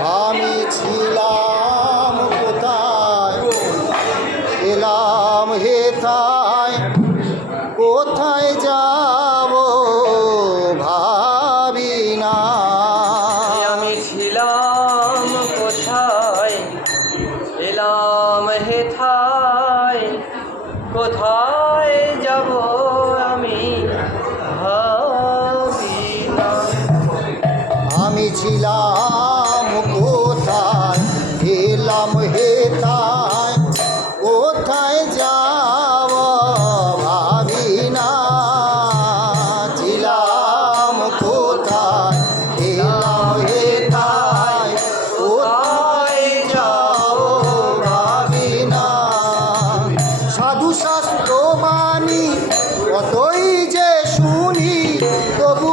আমি ছিলাম কোথায়? এলাম হেথায়? কোথায় যাব ভাবি না। আমি ছিলাম কোথায়? এলাম হেথায়? কোথায় যাব আমি ভাবি না। আমি ছিলাম কতই যে শুনি তবু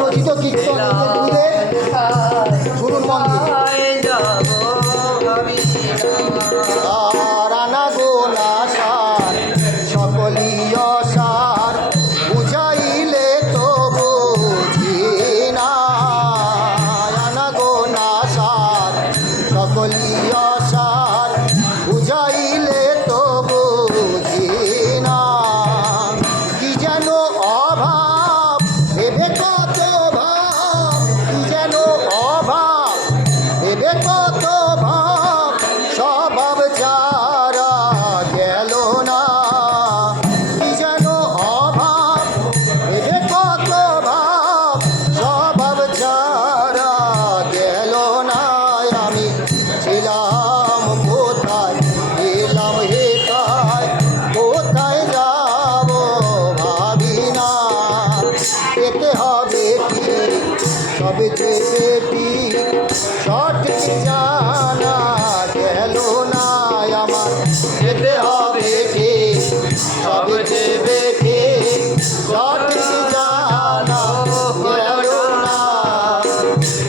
রচিত কীর্তন গুরুর মন্দির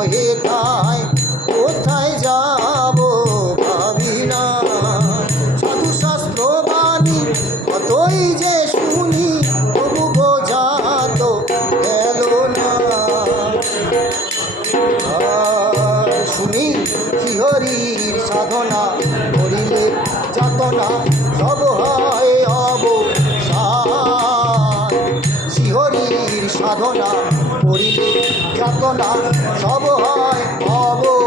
রহে তাই কোথায় যাব ভাবি না। সাধু শাস্ত্র বাণী, কতই যে শুনি তবু বোঝাত গেল না। শুনি হরির সাধনা, করিলে যাতনা সাধনা করিলে যাতনা সব হয় অবয়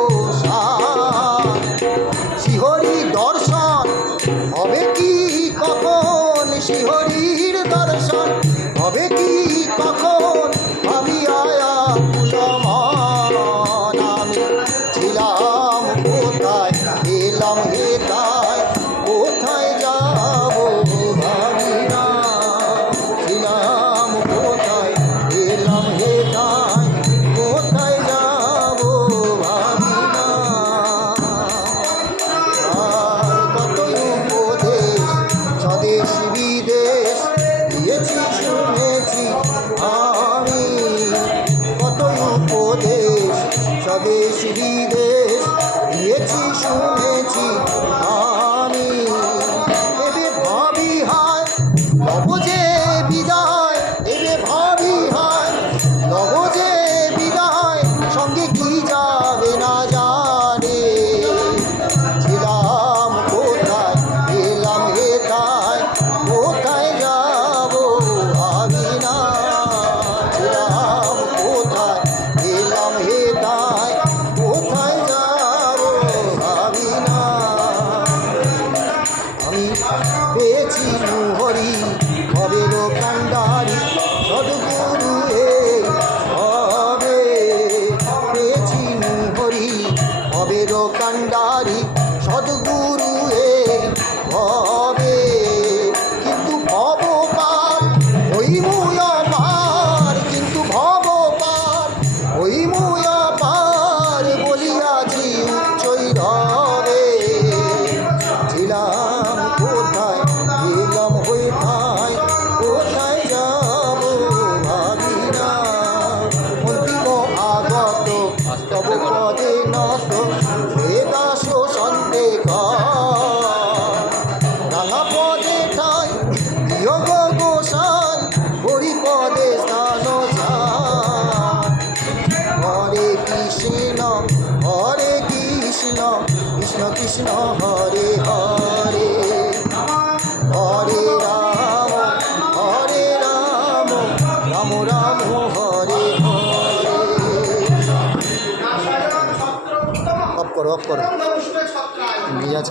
한다. কৃষ্ণ হরে হরে। হরে রাম হরে রাম রাম রাম হরে হরে। অফ করো অফ করো। মেজাজ